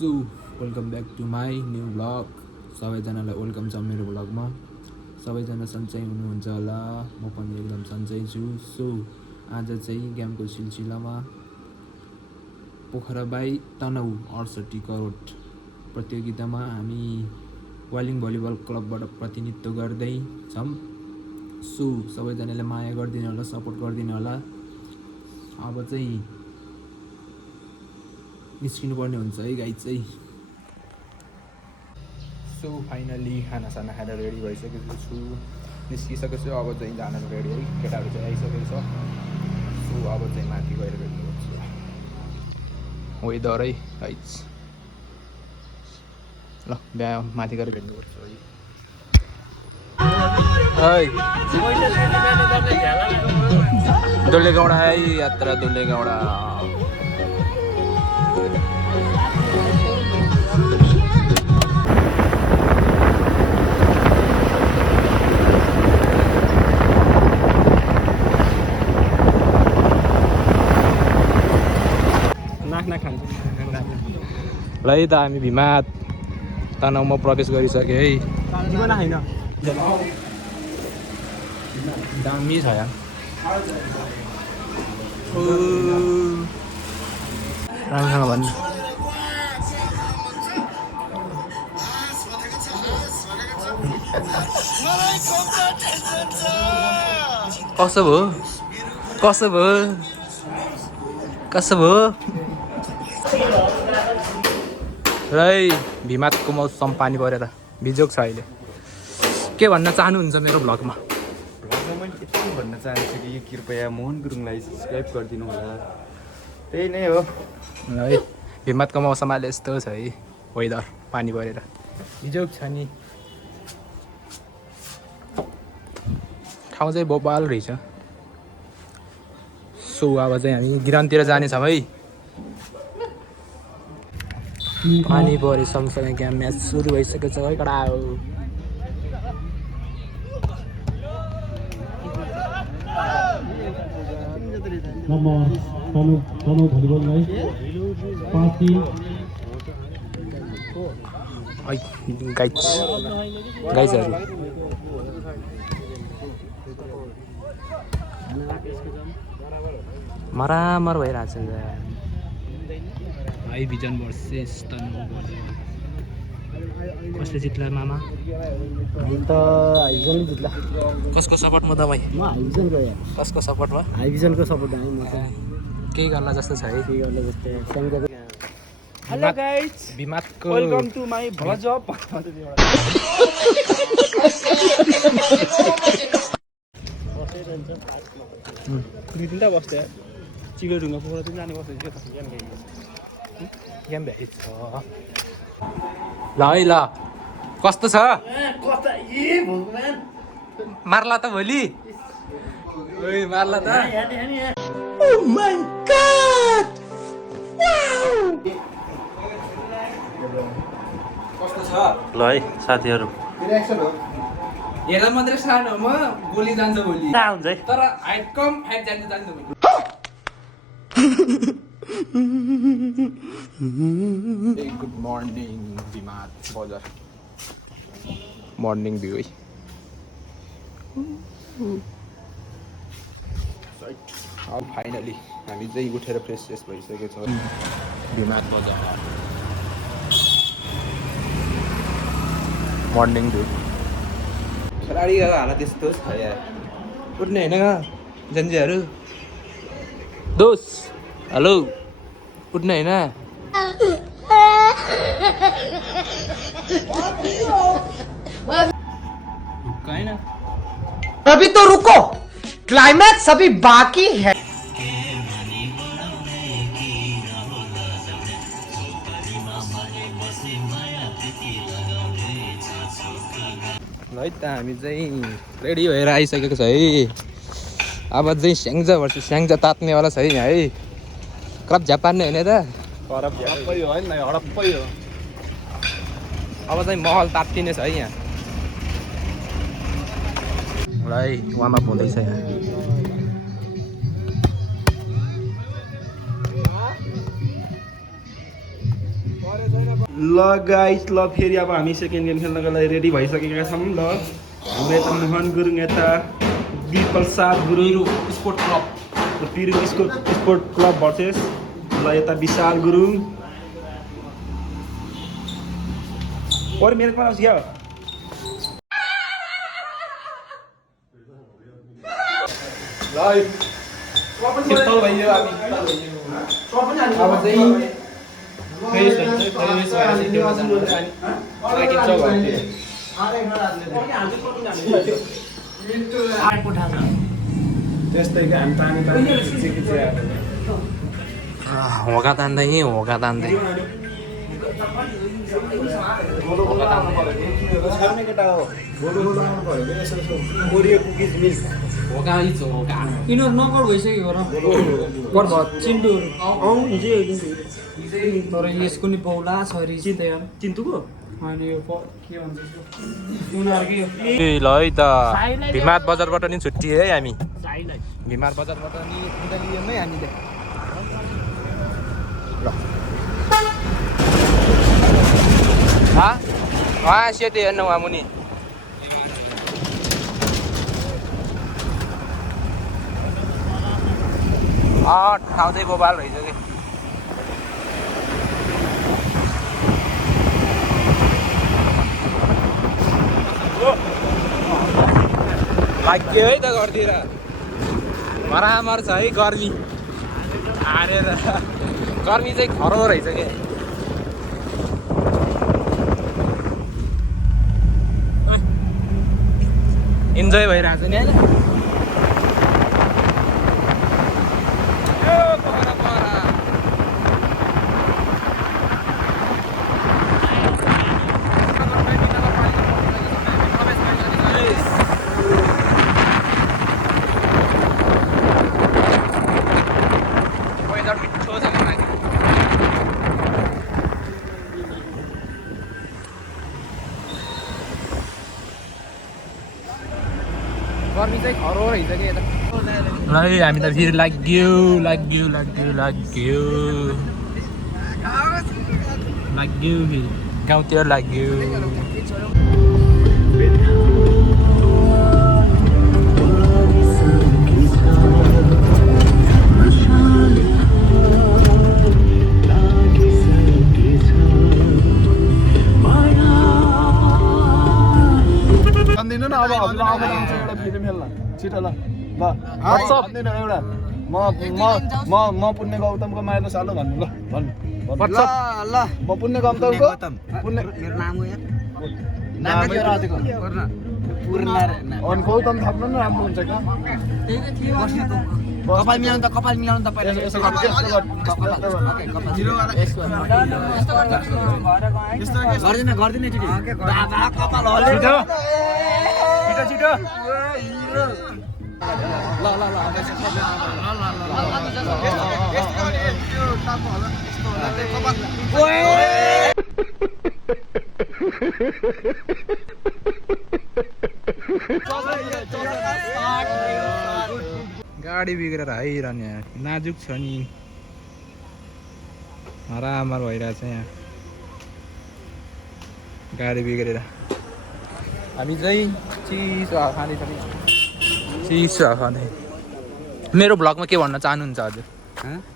So welcome back to my new blog. सबैजनालाई welcome छ मेरो ब्लगमा। सबैजना सन्चै हुनुहुन्छ होला, म पनि एकदम सन्चै छु। सो आज चाहिँ गेमको सिलसिलामा पोखराबाई तनहु 68 करोड प्रतियोगितामा हामी वालिङ भलिबल क्लबबाट प्रतिनिधित्व गर्दै छौँ। सो सबैजनाले माया गरिदिनु होला, सपोर्ट गरिदिनु होला। अब चाहिँ निस्किनु पर्ने हुन्छ है गाइज चाहिँ। सो फाइनली खानासाना खाएर रेडी भइसकेको छु, निस्किसकेको छु। अब चाहिँ जानु रेडी है, केटाहरू चाहिँ आइसकेको छ। सो अब चाहिँ माथि गएर भेट्नु पर्छ। वेदर है गाइज, ल बिहा माथि गएर भेट्नु पर्छ है। डोलेगाउँडा है यात्रा, डोलेगाउँडा। ल है त हामी भिमा तनहुमा प्रवेश गरिसक्यो है। दामी छ यार, राम्रोसँग भन्नु। कसो भयो कसो भयो कसो भयो र भिमातको मौसम पानी परेर भिजोक छ अहिले। के भन्न चाहनुहुन्छ मेरो ब्लगमा? मैले यति भन्न चाहन्छु कि कृपया मोहन गुरुङलाई सब्सक्राइब गरिदिनु होला। त्यही नै हो है। भिमातको मौसम अहिले यस्तो छ है, वेदर पानी परेर भिजोक छ नि। ठाउँ चाहिँ बबाल रहेछ। सो अब चाहिँ हामी गिरानतिर जानेछौँ है। पानी पऱ्यो सँगसँगै क्या म्याच सुरु भइसकेको छ है कडा हो। गाइजहरू मरामर भइरहेको छ है। Vision versus Tanahun. कसले जित्ला मामा? त हाइभिजनले जित्ला। कसको सपोर्टमा तपाईँ? म हाइभिजनको यार। कसको सपोर्टमा? हाइभिजनको सपोर्ट हामी म केही गर्न जस्तो छ है। केही गर्न जस्तै हेलो गाइज, भिमातको वेलकम टु माई भ्लग। तिनवटा बस्छ यार, चिगो ढुङ्गा पुरा पनि जाने बस्छ। गेम भ्याइज छ ल है। ल कस्तो छ? मार्ला त भोलि, मार्ला त। कस्तो छ ल है साथीहरू, हेर मात्रै सानो, म गोली जान्छ भोलि हुन्छ है। तर हाइट कम, हाइट जान्छ भोलि। गुड मर्निङ भिमात बजार, मर्निङ भ्यू है। अब फाइनली हामी चाहिँ उठेर फ्रेस फ्रेस भइसकेको छ। भिमात बजार मर्निङ भ्यू। खेलाडीको हालत त्यस्तो छ यार, उठ्ने होइन जन्जीहरू। दोस हेलो, उठ्ने होइन? अभी तो रुको, क्लाइमैक्स अभी बाकी है। ल है त हामी चाहिँ रेडी भएर आइसकेको छ है। अब चाहिँ स्याङ्जा भर्छु स्याङ्जा तात्नेवाला छ है यहाँ है। क्रप झ्याप पार्ने होइन त, अब चाहिँ महल तात्तिने छ है यहाँ। ल है वार्म अप हुँदैछ यहाँ। ल गाइस ल फेरि अब हामी सेकेन्ड गेम खेल्नको लागि रेडी भइसकेका छौँ ल हाम्रो यता मोहन गुरुङ यता विप्रसाद गुरुङ स्पोर्ट क्लब पिरु स्पोर्ट क्लब भर्सेस ल यता विशाल गुरुङ और मेरो पनि आउँछ क्या शीतल भइयो अब चाहिँ फ्रेस हुन्छ फ्रेस भएर चाहिँ त्यो त्यस्तै क्या हामी पानी पानी होगा तान्दै केटा हो ओरियो कुकिज मिल्क यिनीहरू नकआउट भइसक्यो र चिन्टुहरू तर यसको नि बौला छ रिजित यार चिन्तुको अनि यो के भन्छ उनीहरूकै ल है त भिमार बजारबाट नि छुट्टी है हामी भिमार बजारबाट नि नै हामीले सेते हेर्नु वहाँ मुनि ठाउँ चाहिँ बोबाल रहेछ कि लाग्यो है त घरतिर मरामर छ है गर्मी हारेर गर्मी चाहिँ खरो रहेछ क्या इन्जोय भइरहेको छ नि होइन गर्मी चाहिँ खरो रहेछ कि यता ल हामी त फेरि लाग्यो फेरि गाउँतिर लाग्यो दिनु न अब हजुर आउँछ एउटा फिल्म खेल्न छिटो ल भन्दिनँ एउटा म पुण्य गौतमको माइलो सालो भन्नु ल भन्नु ल म पुण्य गौतमको पुण्य मेरो नाम हो यार नाम के हो रातिको अनि गौतम थप्नु न राम्रो हुन्छ क्या कपाल मिलाउनु त पहिला यसो गर्दिन कपाल हल्यो छिटो गाडी बिग्रेर आइरहने यहाँ नाजुक छ नि हरामर भइरहेछ यहाँ गाडी बिग्रेर हामी चाहिँ चिसो खाने मेरो भ्लगमा के भन्न चाहनुहुन्छ हजुर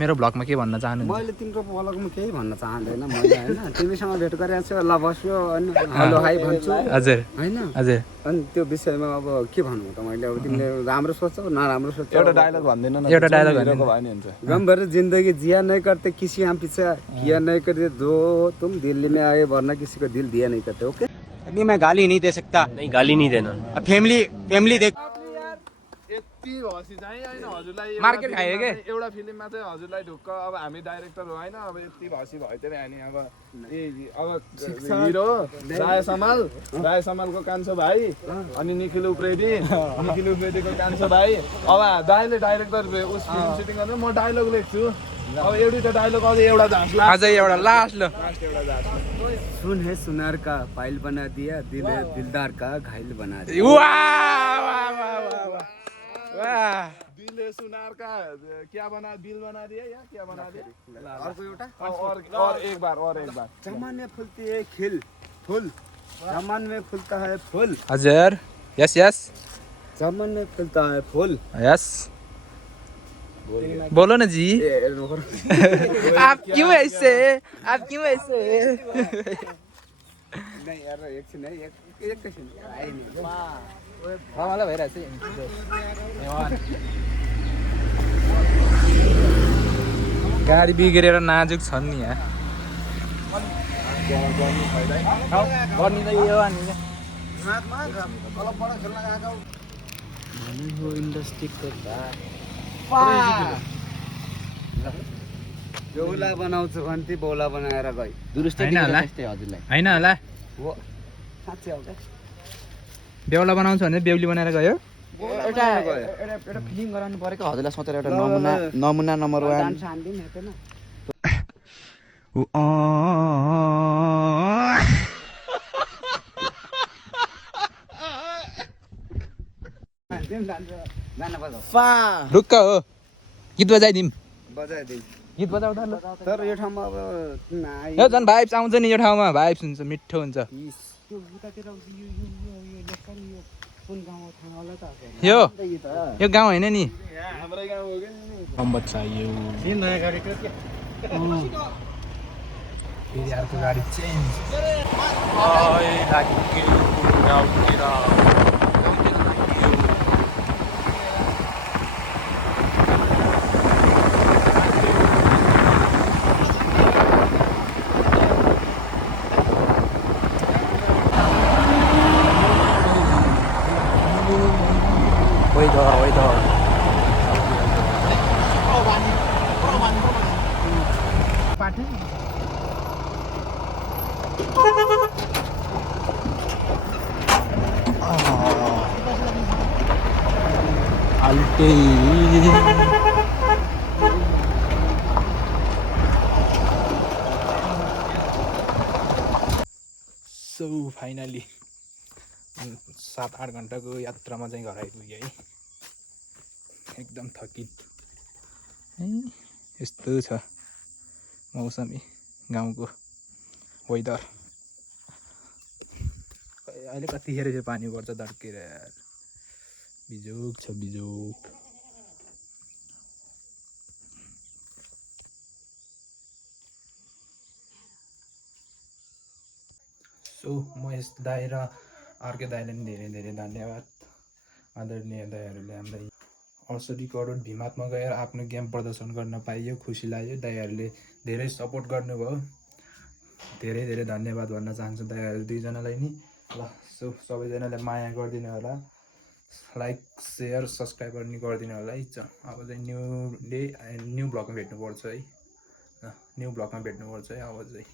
मेरो भ्लगमा के भन्न चाहनुहुन्छ मैले तिम्रो भ्लगमा केही भन्न चाहँदैन मैले हैन तिमीसँग भेट गरेको छु ल बस्यो अनि हेलो हाई भन्छु हजुर हैन हजुर अनि त्यो विषयमा अब के भन्नु त मैले अब तिमीले राम्रो सोच्छौ नराम्रो सोच्छौ एउटा डायलग भन्दिन न एउटा डायलग हिरोको भयो नि हुन्छ गमभर जिंदगी जिया नहीं करते किसी हम पीछे किया नहीं करते दो तुम दिल्ली में आए वरना किसी को दिल दिया नहीं करते ओके अभी मैं गाली नहीं दे सकता नहीं गाली नहीं देना फैमिली देख यति हसी चाहिँ हैन हजुरलाई मार्केट खायो के एउटा फिल्ममा चाहिँ हजुरलाई ढुक्क अब हामी डाइरेक्टर हो हैन अब यति हसी भयो त नि अब अब हिरो राय समालको कान्छो भाइ अनि निखिल उप्रेतीको कान्छो भाइ अब दाइले डाइरेक्टर उस फिल्म सुटिङ गर्नु म डायलग लेख्छु अब एउटा डायलग अझै एउटा झाँस्ला अझै एउटा लास्ट ल सुन है सुनार का पाइल बना दिया दिल है दिलदार का घायल बना दिया वाह बिल सुनार का क्या बना बिल बना दिया या क्या बना दिया अर्को एउटा और एक बार चमन में फुलती है खिल फूल चमन में फुलता है फूल हजुर यस यस चमन में फुलता है फूल यस बोलो न जी आप क्यों ऐसे नहीं यार एकछिन है एकैछिन आइ नि रमाइलो भइरहेछ गाडी बिग्रेर नाजुक छन् नि यहाँ गर्ने त यो अनि बेहुला बनाउँछु भन्थे बौला बनाएर गई होइन होला होइन होला हो साँच्चै हो बेहुला बनाउँछ भने बेहुली बनाएर गयो एउटा फिलिङ गराउनु परेको हजुरलाई सोचेर एउटा नमुना नम्बर 1 डान्स हान्दिउँ हेर्दैन गाना बजाऊ ढुक्क हो गीत बजाइदिउँ बजाइदिउँ गीत बजाउँदा ल तर यो ठाउँमा अब नाइ यो झन् भाइब्स आउँछ नि यो ठाउँमा भाइब्स हुन्छ मिठो हुन्छ त्यो उतातिर यो लेखरी यो कुन गाउँमा थाहा होला त यो गाउँ होइन नि हाम्रै गाउँ हो कि नम्बर चाहियो नयाँ गाडी थियो फेरि अर्को गाडी चेन्ज सो फाइनली 7-8 घन्टाको यात्रामा चाहिँ घर आइपुग्यो है एकदम थकित है यस्तो छ मौसमी गाउँको वेदर अहिले कतिखेर चाहिँ पानी पर्छ धड्केर बिजोक छ बिजोक सो महेश दाइ र अर्को दाइलाई पनि धेरै धेरै धन्यवाद आदरणीय दाइहरूले हामीलाई 68 करोड भीमात्मा गएर आफ्नो गेम प्रदर्शन गर्न पाइयो खुसी लाग्यो दाइहरूले धेरै सपोर्ट गर्नुभयो धेरै धेरै धन्यवाद भन्न चाहन्छु दाइहरू दुईजनालाई नि ल सो सबैजनाले माया गरिदिनु होला लाइक सेयर सब्सक्राइब पनि गरिदिनु होला है अब चाहिँ न्यू भ्लगमा भेट्नुपर्छ है न्यू भ्लगमा भेट्नुपर्छ है अब चाहिँ